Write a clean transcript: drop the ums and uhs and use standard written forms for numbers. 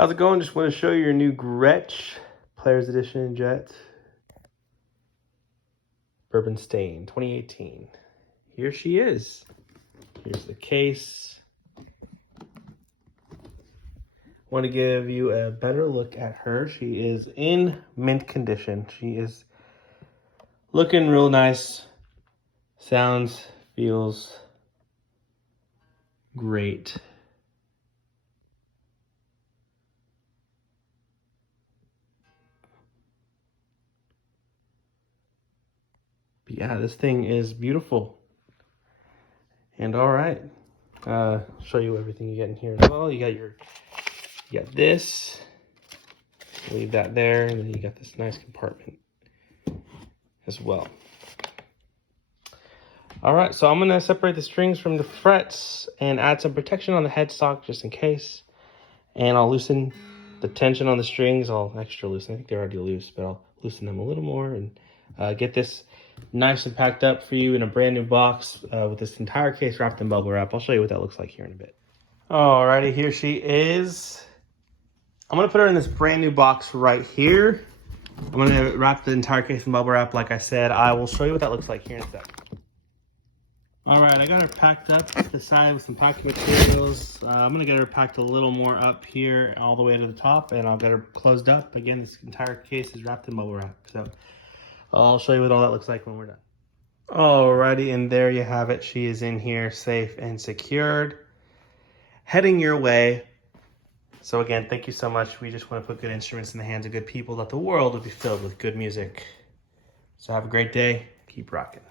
How's it going? Just want to show you your new Gretsch Players Edition Jet Bourbon Stain 2018. Here she is. Here's the case. Want to give you a better look at her. She is in mint condition. She is looking real nice. Sounds, feels great. But yeah, this thing is beautiful. And all right, show you everything you get in here as well. You got this. Leave that there, and then you got this nice compartment as well. All right, so I'm gonna separate the strings from the frets and add some protection on the headstock just in case. And I'll loosen the tension on the strings. I'll extra loosen. I think they're already loose, but I'll loosen them a little more and get this nice and packed up for you in a brand new box with this entire case wrapped in bubble wrap. I'll show you what that looks like here in a bit. Alrighty, here she is. I'm gonna put her in this brand new box right here. I'm gonna wrap the entire case in bubble wrap like I said. I will show you what that looks like here in a sec. Alright, I got her packed up to the side with some packing materials. I'm gonna get her packed a little more up here all the way to the top, and I'll get her closed up. Again, this entire case is wrapped in bubble wrap. So I'll show you what all that looks like when we're done. Alrighty, and there you have it. She is in here safe and secured, heading your way. So again, thank you so much. We just want to put good instruments in the hands of good people, that the world will be filled with good music. So have a great day. Keep rocking.